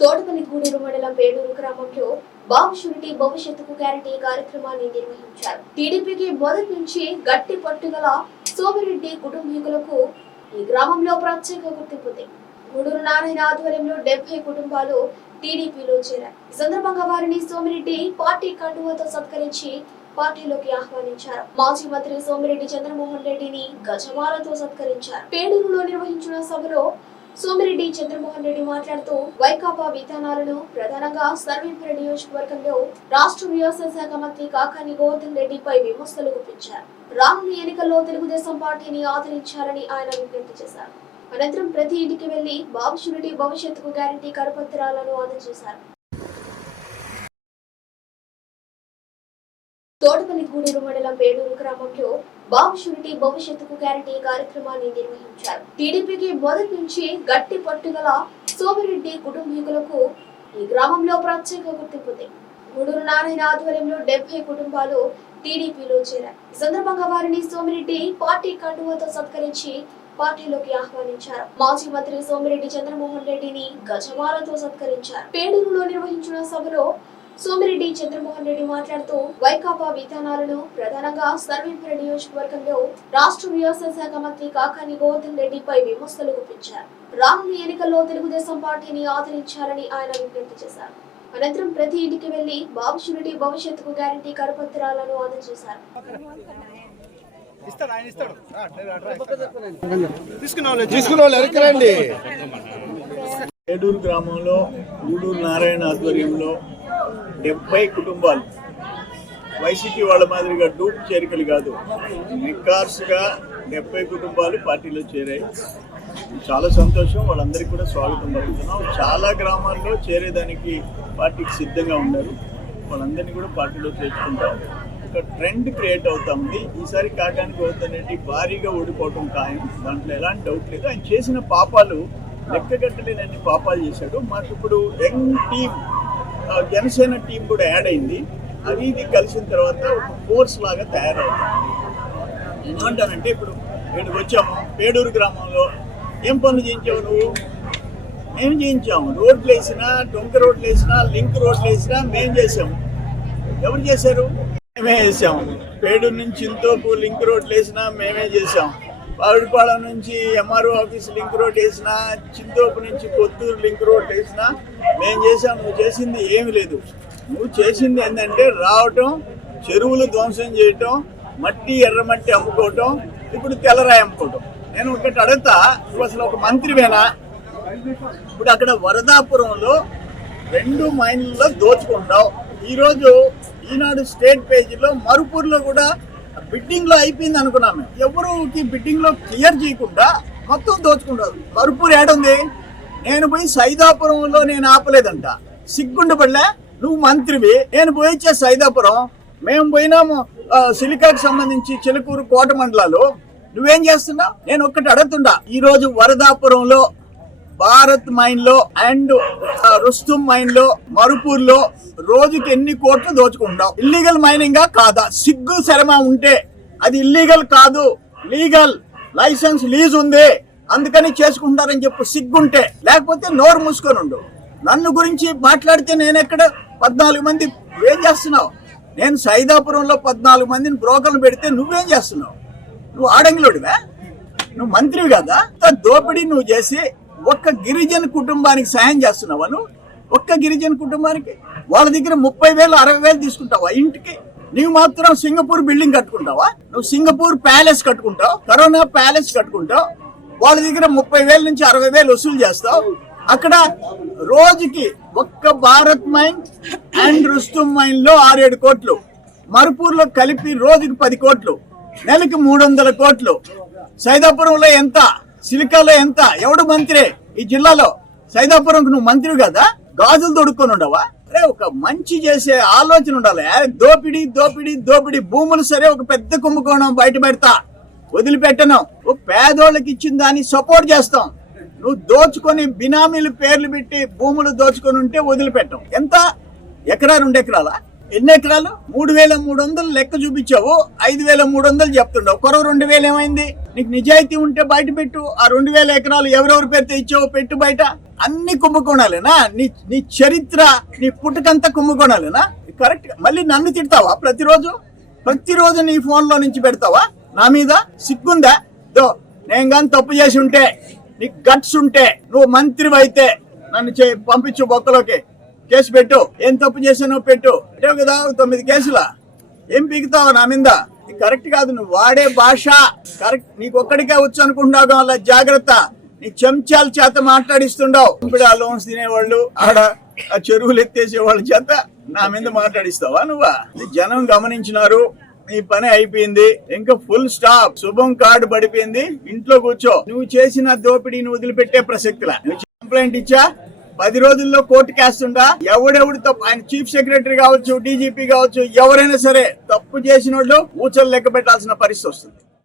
తోటపల్లి గూడూరు మండలం పేడూరు గ్రామంలో బాబు షూరిటీ భవిష్యత్తుకు గ్యారంటీ కార్యక్రమాన్ని నిర్వహించారు. టీడీపీకి మొదటి నుంచి గట్టి పట్టుగల సోమిరెడ్డి కుటుంబీకులకు ఈ గ్రామంలో ప్రత్యేక గుర్తింపుంది గూడూరు నారాయణ ఆధ్వర్యంలో డెబ్బై కుటుంబాలు టీడీపీలో చేరారు ఈ సందర్భంగా వారిని సోమిరెడ్డి పార్టీ కండువాతో సత్కరించి పార్టీలోకి ఆహ్వానించారు. మాజీ మంత్రి సోమిరెడ్డి చంద్రమోహన్ రెడ్డిని గజమాలతో సత్కరించారు. పేడూరులో నిర్వహించిన సభలో సోమిరెడ్డి చంద్రమోహన్ రెడ్డి మాట్లాడుతూ వైకాపా విధానాలను ప్రధానంగా సర్వేపల్లి నియోజకవర్గంలో రాష్ట్ర వ్యవసాయ శాఖ మంత్రి కాకాని గోవర్ధన్ రెడ్డిపై విమర్శలు గుప్పించారు. రానున్న ఎన్నికల్లో తెలుగుదేశం పార్టీని ఆదరించాలని ఆయన విజ్ఞప్తి చేశారు. అనంతరం ప్రతి ఇంటికి వెళ్ళి బాబు షూరిటీ భవిష్యత్తుకు గ్యారంటీ కరపత్రాలను అందజేశారు. గూడూరు మండలం పేడూరు గ్రామంలో బాబు షూరిటీ భవిష్యత్తుకు గ్యారంటీ కార్యక్రమాన్ని నిర్వహించారు. టీడీపీకి మొదటి నుంచి గట్టి పట్టుగల సోమిరెడ్డి కుటుంబీకులకు ఈ గ్రామంలో ప్రత్యేక గుర్తింపుంది గూడూరు నారాయణ ఆధ్వర్యంలో డెబ్బై కుటుంబాలు టీడీపీలో చేరారు ఈ సందర్భంగా వారిని సోమిరెడ్డి పార్టీ కండువతో సత్కరించి పార్టీలోకి ఆహ్వానించారు. మాజీ మంత్రి సోమిరెడ్డి చంద్రమోహన్ రెడ్డిని గజమాలతో సత్కరించారు. పేడూరులో నిర్వహించిన సభలో సోమిరెడ్డి చంద్రమోహన్ రెడ్డి మాట్లాడుతూ వైకాపా విధానాలను ప్రధానంగా సర్వేపల్లి నియోజకవర్గంలో రాష్ట్ర వ్యవసాయ శాఖ మంత్రి కాకాని గోవర్ధన్ రెడ్డిపై విమర్శలు గుప్పించారు. రానున్న ఎన్నికల్లో తెలుగుదేశం పార్టీని ఆదరించాలని ఆయన విజ్ఞప్తి చేశారు. అనంతరం ప్రతి ఇంటికి వెళ్ళి బాబు షూరిటీ భవిష్యత్తుకు గ్యారంటీ కరపత్రాలను అందజేశారు. ఇస్తాడు ఆయన ఇస్తాడు. రా, రా, రా, ఇస్తాడు. తీసుకున్న వాళ్ళు తీసుకున్న వాళ్ళు ఎరకరండి ఏడూరు గ్రామంలో గూడూరు నారాయణ ఆధ్వర్యంలో డెబ్బై కుటుంబాలు. వైసీపీ వాళ్ళ మాదిరిగా డూప్ చేరికలు కాదు. నిక్కార్సుగా డెబ్బై కుటుంబాలు పార్టీలో చేరాయి. చాలా సంతోషం. వాళ్ళందరికీ కూడా స్వాగతం పలుకుతున్నాం. చాలా గ్రామాల్లో చేరేదానికి పార్టీకి సిద్ధంగా ఉన్నారు. వాళ్ళందరినీ కూడా పార్టీలో చేర్చుకుంటాం. ఒక ట్రెండ్ క్రియేట్ అవుతా ఉంది ఈసారి కాకానికి అవుతానేటి భారీగా ఓడిపోవటం ఖాయం. దాంట్లో ఎలాంటి డౌట్ లేదు. ఆయన చేసిన పాపాలు లెక్కగట్టలేనన్ని పాపాలు చేశాడు. మాకు ఇప్పుడు యంగ్ టీమ్ జనసేన టీం కూడా యాడ్ అయింది. అది ఇది కలిసిన తర్వాత ఒక ఫోర్స్ లాగా తయారవుతుంది. ఏమంటానంటే ఇప్పుడు ఇక్కడికి వచ్చాము పేడూరు గ్రామంలో ఏం పనులు చేయించావు నువ్వు? మేము చేయించాము. రోడ్లు వేసినా డొంక రోడ్లు వేసినా లింక్ రోడ్లు వేసినా మేము చేసాము ఎవరు చేశారు? మేమే చేసాము పేడూరు నుంచి ఇంతోపు లింక్ రోడ్లు వేసినా మేమే చేసాం పావిడిపాళెం నుంచి ఎంఆర్ఓ ఆఫీస్ లింక్ రోడ్ వేసినా చింతోపు నుంచి కొత్తూరు లింక్ రోడ్ వేసినా మేము చేసాం నువ్వు చేసింది ఏమి లేదు. నువ్వు చేసింది ఏంటంటే రావటం చెరువులు ధ్వంసం చేయటం మట్టి ఎర్రమట్టి అమ్ముకోవటం ఇప్పుడు తెల్లరాయి అమ్ముకోవటం. నేను ఒకటి అడుగుతా నువ్వు అసలు ఒక మంత్రివేనా ఇప్పుడు అక్కడ వరదాపురంలో రెండు మైన్లలో దోచుకుంటావు ఈరోజు ఈనాడు స్టేట్ పేజీలో మరుపూర్లో కూడా బిడ్డింగ్లో అయిపోయింది అనుకున్నాం మేము. ఎవరికి బిడ్డింగ్లో క్లియర్ చేయకుండా మొత్తం దోచుకుంటారు. కర్పూర్ ఏడుంది నేను పోయి సైదాపురంలో నేను ఆపలేదంట. సిగ్గుండబడలే నువ్వు మంత్రివి. నేను పోయిచ్చే సైదాపురం. మేము పోయినాము సిలికాకి సంబంధించి చిలుకూరు కోట మండలాలు. నువ్వేం చేస్తున్నావు? నేను ఒక్కటి అడుగుతుండా. ఈ రోజు వరదాపురంలో భారత్ మైన్లో అండ్ రుస్తుం మైన్లో మరుపూర్లో రోజుకి ఎన్ని కోట్లు దోచుకుంటాం? ఇల్లీగల్ మైనింగ్ కాదా? సిగ్గు శరమ ఉంటే అది ఇల్లీగల్ కాదు. లీగల్ లైసెన్స్ లీజ్ ఉంది. అందుకని చేసుకుంటారని చెప్పు సిగ్గుంటే. లేకపోతే నోరు మూసుకొని ఉండు. నన్ను గురించి మాట్లాడితే నేను ఎక్కడ పద్నాలుగు మంది ఏం చేస్తున్నావు? నేను సైదాపురంలో పద్నాలుగు మందిని బ్రోకర్లు పెడితే నువ్వేం చేస్తున్నావు? నువ్వు ఆడంగిలోడివా? నువ్వు మంత్రివి కదా? దోపిడీ నువ్వు చేసి ఒక్క గిరిజన కుటుంబానికి సాయం చేస్తున్నావా నువ్వు? ఒక్క గిరిజన కుటుంబానికి? వాళ్ళ దగ్గర ముప్పై వేలు అరవై వేలు తీసుకుంటావా ఇంటికి? నీవు మాత్రం సింగపూర్ బిల్డింగ్ కట్టుకుంటావా? నువ్వు సింగపూర్ ప్యాలెస్ కట్టుకుంటావు కరోనా ప్యాలెస్ కట్టుకుంటావు వాళ్ళ దగ్గర ముప్పై వేల నుంచి అరవై వేలు వసూలు చేస్తావు. అక్కడ రోజుకి ఒక్క భారత్ మైన్ అండ్ రుస్తుం మైన్లో ఆరేడు కోట్లు మరుపూర్లో కలిపి రోజుకి పది కోట్లు నెలకి మూడు వందల కోట్లు. సైదాపురంలో ఎంత? సిలికాలో ఎంత? ఎవడు మంత్రి? ఈ జిల్లాలో సైదాపురంకు నువ్వు మంత్రి కదా గాజులు తొడుక్కొని ఉండవా? అరే ఒక మంచి చేసే ఆలోచన ఉండాలి. దోపిడి దోపిడీ దోపిడీ దోపిడీ భూములు సరే ఒక పెద్ద కుంభకోణం బయట పెడతా. వదిలిపెట్టను. ఓ పేదోళ్ళకి ఇచ్చిన దాన్ని సపోర్ట్ చేస్తాం. నువ్వు దోచుకొని బినామీలు పేర్లు పెట్టి భూములు దోచుకొని ఉంటే వదిలిపెట్టాం. ఎంత? ఎకరా రెండు ఎకరాలా? ఎన్ని ఎకరాలు? మూడు వేల మూడు వందలు లెక్క చూపించావు. ఐదు వేల మూడు వందలు చెప్తుండవు. కొరవ రెండు వేలు ఏమైంది? నీకు నిజాయితీ ఉంటే బయట పెట్టు. ఆ రెండు వేల ఎకరాలు ఎవరెవరి పేరుతో ఇచ్చావో పెట్టు బయట. అన్ని కుంభకోణాలేనా? నీ నీ చరిత్ర నీ పుట్టుకంతా కుంభకోణాలేనా? కరెక్ట్ మళ్ళీ నన్ను తిడతావా ప్రతిరోజు? ప్రతిరోజు నీ ఫోన్లో నుంచి పెడతావా? నా మీద? సిగ్గుందా? దో నేను కానీ తప్పు చేసి ఉంటే నీకు గట్స్ ఉంటే నువ్వు మంత్రి అయితే నన్ను చే పంపించు బొక్కలోకి. కేసు పెట్టు. ఏం తప్పు చేసానో పెట్టు. పెట్టావు కదా తొమ్మిది కేసులా? ఏం పీకుతావు నా మీద? కరెక్ట్ కాదు నువ్వు వాడే భాష. కరెక్ట్ నీకు ఒక్కడికే వచ్చు అనుకుంటున్నావు అలా జాగ్రత్త. నీ చెంచాల చేత మాట్లాడిస్తుండవు. ఇప్పుడు ఆ లోన్స్ తినేవాళ్ళు ఆడ ఆ చెరువులు ఎత్తేసే వాళ్ళ చేత నా మీద మాట్లాడిస్తావా నువ్వా? జనం గమనించినారు. నీ పని అయిపోయింది. ఇంకా ఫుల్ స్టాప్ శుభం కార్డు పడిపోయింది. ఇంట్లో కూర్చో. నువ్వు చేసిన దోపిడీని వదిలిపెట్టే ప్రసక్తిలా నువ్వు కంప్లైంట్ ఇచ్చా? పది రోజుల్లో కోర్టు కేస్తుండా ఎవడెవడు తప్పు ఆయన చీఫ్ సెక్రటరీ కావచ్చు డీజీపీ కావచ్చు ఎవరైనా సరే తప్పు చేసిన వాళ్ళు ఊచలు లెక్క పెట్టాల్సిన పరిస్థితి వస్తుంది.